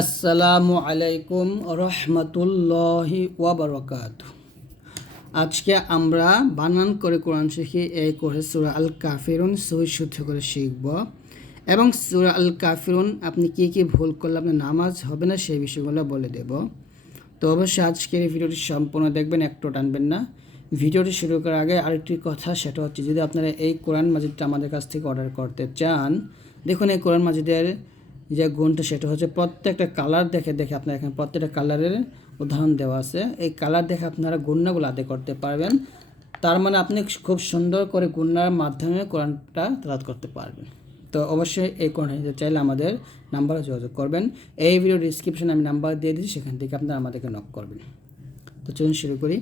আসসালামু আলাইকুম রহমতুল্লাহি ওয়াবারকাত। আজকে আমরা বানান করে কোরআন শিখি এই করে সুরা আল কাফিরুন সহি শুদ্ধ করে শিখব। এবং সুরা আল কাফিরুন আপনি কী কী ভুল করলে আপনার নামাজ হবে না সেই বিষয়গুলো বলে দেব। তো অবশ্যই আজকের এই ভিডিওটি সম্পূর্ণ দেখবেন, একটু টানবেন না। ভিডিওটি শুরু করার আগে আরেকটি কথা, সেটা হচ্ছে যদি আপনারা এই কোরআন মাজিদটা আমাদের কাছ থেকে অর্ডার করতে চান, দেখুন এই কোরআন মাজিদের যে গুণটা সেটা হচ্ছে প্রত্যেকটা কালার দেখে দেখে আপনার এখানে প্রত্যেকটা কালারের উদাহরণ দেওয়া আছে। এই কালার দেখে আপনারা গুণাগুলো আদায় করতে পারবেন। তার মানে আপনি খুব সুন্দর করে গুণার মাধ্যমে কোরআনটা তালাত করতে পারবেন। তো অবশ্যই এই কোরআন চাইলে আমাদের নাম্বারে যোগাযোগ করবেন। এই ভিডিও ডিসক্রিপশনে আমি নাম্বার দিয়ে দিচ্ছি, সেখান থেকে আপনারা আমাদেরকে নক করবেন। তো চলুন শুরু করি।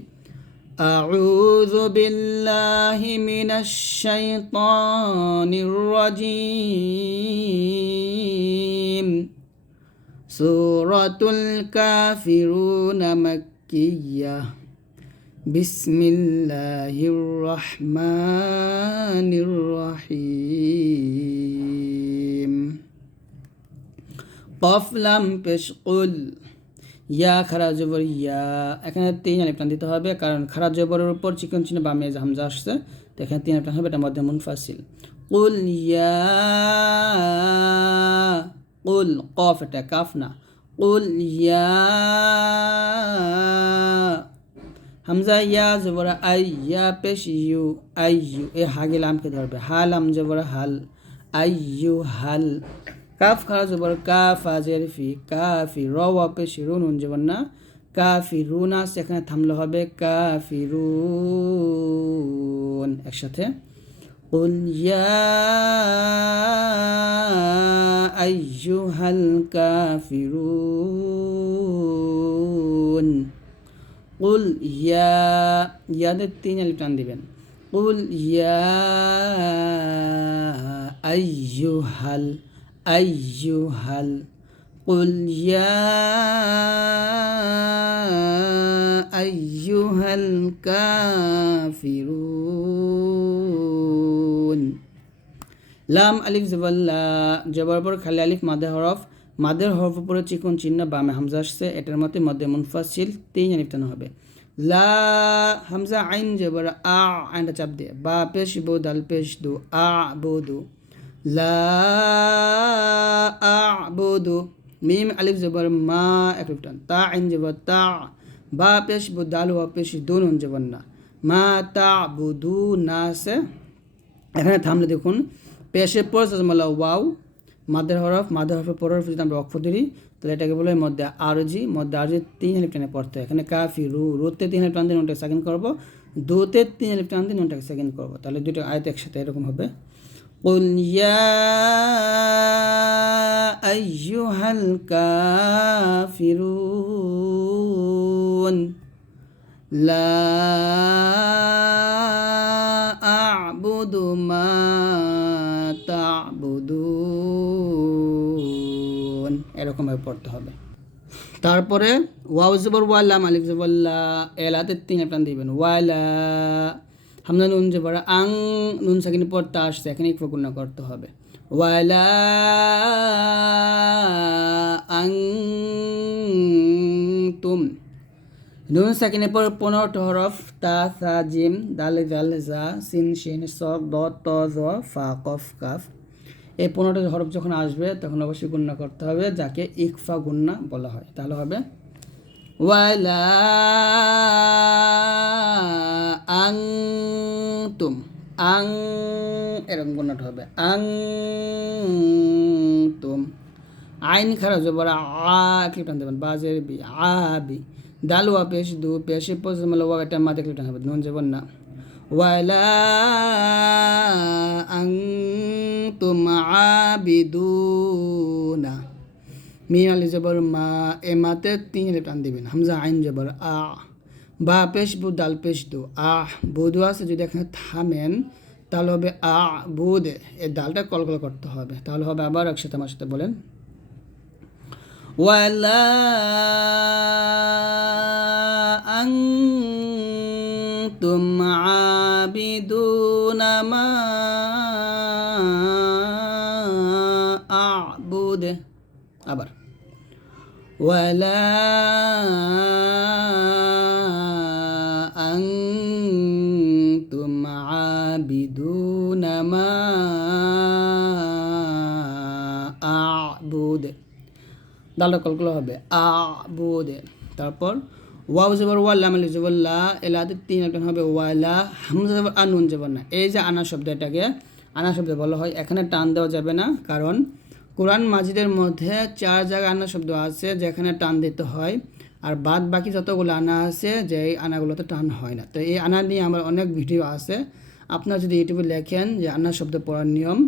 أعوذ بالله من الشيطان الرجيم. سورة الكافرون مكية. بسم الله الرحمن الرحيم. قف لم تشقل. ইয়া খারা জবর ইয়া। এখানে তিন আলিফ টান দিতে হবে, কারণ খারা জবরের উপর চিকন চিহ্ন বামে হামজা আসছে, তো এখানে তিন টান হবে এটা মধ্যে মুনফাসিল। কুল ইয়া, কুল কফ, এটা কাফ না। কুল ইয়া, হামজা ইয়া জবর আই, ইয়া পেশ ইউ, আই ইউ, এ হাগিল আমকে ধরবে। হাল আম হাল, আই ইউ হাল। কাফ খারা জবর কাফ আজের ফি কাফি র ওয়াপে শিরুন উন জবর না কাফি রুন আছে এখানে থামলে হবে কাফি রুন একসাথে قل يا أيها الكافرون قل يا ইয়াদের তিন আলিফ টান দিবেন قل يا أيها أيها قل يا أيها الكافرون লাম আলিফ জবল্লা জবর পর খালি আলিফ মাদে হরফ মাদের হরফ উপরে চিকন চিহ্ন বামে হামজা আসছে এটার মধ্যে মধ্যে মুনফাসিল তিন আলিফ টানা হবে লা হামজা আইন জবর আ আইনটা চাপ দিয়ে বা পেশ বো দাল পেশ দু আ বো দু লা আবুদু মিম আলিফ জবর মা এক টান। তা আইন জবর তা। বা পেশ বো ওয়া পেশ দু নুন জবর না। মা তা বুদু না আছে এখানে থামলে দেখুন, পেশের পর মালা ওয়াও, মাদের হরফ, মাদের হরফের পর হরফ যদি আমরা অক্ষ তাহলে এটাকে বলে মধ্যে আরজি মধ্যে আরজি তিন হালিফ টানে পড়তে এখানে কাফি, রু, রুতে তিন হালিফ টান দিয়ে নুনটাকে সেকেন্ড করব, দুতে তিন হালিফ টান দিয়ে নুনটাকে সেকেন্ড করব। তাহলে দুটো আয়ত একসাথে এরকম হবে। قل يا أيها الكافرون لا أعبد ما تعبدون এরকমভাবে পড়তে হবে তারপরে ওয়াও জবর ওয়ালা মালিক জবল্লা এলাতে তিন প্রাণ দিবেন ওয়ালা হামজা নুন জবর আং নুন সাকিন পড়তে আসছে এখানে গুণ করতে হবে। ওয়ালা আং তুম। নুন সাকিনের পর পনেরোটা হরফ, তা, সা, জিম, দাল, জাল, জা, সিন, শিন, সব, দ, ত, জ, ফা, কফ, কাফ। এই পনেরোটা হরফ যখন আসবে, তখন অবশ্যই গুণনা করতে হবে, যাকে ইকফা গুণনা বলা হয়। তাহলে হবে ওয়ালা আং তুম আং এরকম গুণাটা হবে। আং তুম আইন খারাপ জবর আ একটু টান দেবেন। বাজের বি, আ বি। দাল ওয়া পেশ, দু পেশে পোজ মানে ওয়া এটা মাঝে একটু টান হবে নুন জবর না। ওয়ালা আং তুম আবিদুনা। মিয়া আলি জবর মা, এ মাতে তিন আলি টান দিবেন। হামজা আইন জবর, আ। বা পেশ বু ডাল পেশ দু আহ বুধু আছে যদি এখানে থামেন, তাহলে হবে আ বুদ এ ডালটা কলকল করতে হবে। তাহলে হবে আবার একসাথে আমার সাথে বলেন। ওয়ালা আং তুম আবিদুনা বু দে ولا أنتم عابدون ما أعبد ডালটা কলকলো হবে আ বুদে তারপর ওয়াও জবর ওয়াল্লা মানে জবল্লা এলাতে তিন একটা হবে ওয়ালা হামজা জবর আনুন জবর না এই যে আনা শব্দ এটাকে আনা শব্দ বলা হয় এখানে টান দেওয়া যাবে না কারণ কোরআন মাজিদের মধ্যে চার জায়গায় আনা শব্দ আছে, যেখানে টান দিতে হয়, আর বাদ বাকি যতগুলো আনা আছে যে এই আনাগুলোতে টান হয় না। তো এই আনা নিয়ে আমার অনেক ভিডিও আছে। আপনারা যদি ইউটিউবে লেখেন যে আনা শব্দ পড়ার নিয়ম,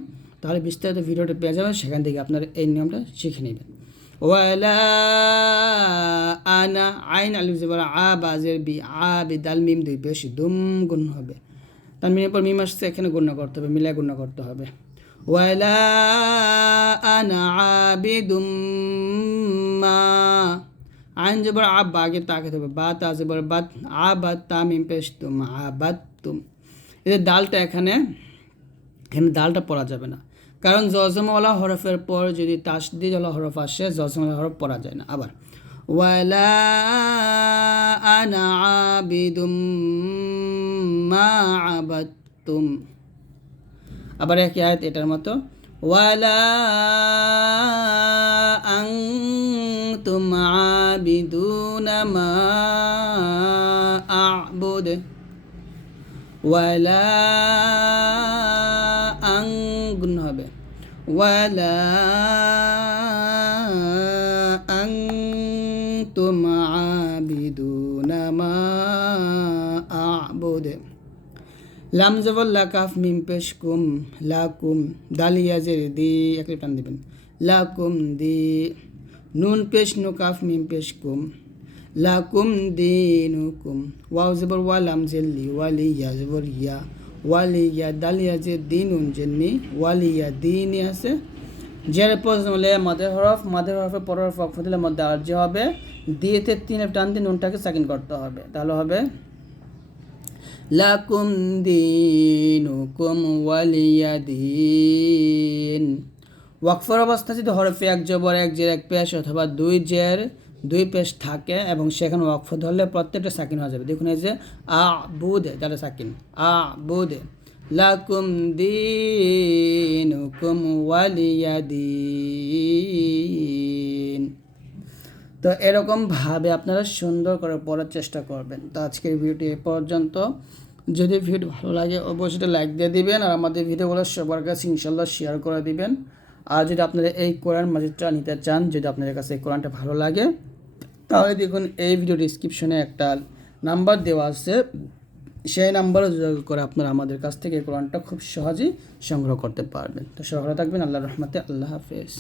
তাহলে বিস্তারিত ভিডিওটা পেয়ে যাবেন, সেখান থেকে আপনারা এই নিয়মটা শিখে নেবেন। ওয়ালা আনা আইন জবর আ বাজের বি আ বি দাল মিম দুই বেশি দুম গুণ হবে। তার মিমের পর মিম আসছে, এখানে গণ্য করতে হবে, মিলে গণ্য করতে হবে। ওয়ালা আনা আবিদুম মা আইন জবর আ বাগে তাকে হবে বা তা জবর বাত আ বাত তা মিম পেশ তুম আ তুম এই ডালটা এখানে এখানে ডালটা পড়া যাবে না কারণ জজমওয়ালা হরফের পর যদি তাসদিদওয়ালা হরফ আসে জজমওয়ালা হরফ পড়া যায় না আবার ওয়ালা আনা আবিদুম মা আবাদতুম আবার একই আয়াত এটার মতো, ওয়ালা আনতুম আবিদুনা মা আ'বুদ, ওয়ালা আং গুণ হবে, ওয়ালা লাম জবর লা কাফ মিম পেশ কুম, লা কুম দালিয়া জের দি একটি টান দিবেন। লা কুম দি, নুন পেশ নু কাফ মিম পেশ কুম লাকুম দিনুকুম ওয়াও জবর ওয়া, লাম জেল্লি ওয়ালিয়া জবর ইয়া ওয়ালিয়া দালিয়া যে দিনুন জেন্নি ওয়ালিয়া দিনই আছে। জের পজ হলে মাদের হরফ, মাদের হরফের পর হরফ অক্ষ মধ্যে আর যে হবে। দিয়েতে তিনের টান দিয়ে নুনটাকে সাকিন করতে হবে। তাহলে হবে লাকুম দিনুকুম ওয়ালিয়া দিন ওয়াকফর অবস্থা যদি হরফে এক জবর এক জের, এক পেশ অথবা দুই জের, দুই পেশ থাকে এবং সেখানে ওয়াকফ ধরলে প্রত্যেকটা সাকিন হয়ে যাবে। দেখুন এই যে আ বুদে তাহলে সাকিন আ বুদে লাকুম দিনুকুম ওয়ালিয়া দিন তো এরকমভাবে আপনারা সুন্দর করে পড়ার চেষ্টা করবেন। তো আজকের ভিডিওটি এ পর্যন্ত। যদি ভিডিও ভালো লাগে, অবশ্যই লাইক দিয়ে দিবেন আর আমাদের ভিডিওগুলো সবার কাছে ইনশাল্লাহ শেয়ার করে দিবেন। আর যদি আপনারা এই কোরআন মাজিদটা নিতে চান, যদি আপনাদের কাছে এই কোরআনটা ভালো লাগে, তাহলে দেখুন এই ভিডিও ডিসক্রিপশনে একটা নাম্বার দেওয়া আছে। সেই নাম্বারে যোগাযোগ করে আপনারা আমাদের কাছ থেকে এই কোরআনটা খুব সহজেই সংগ্রহ করতে পারবেন। তো সবাই থাকবেন আল্লাহ রহমতে আল্লাহ হাফেজ।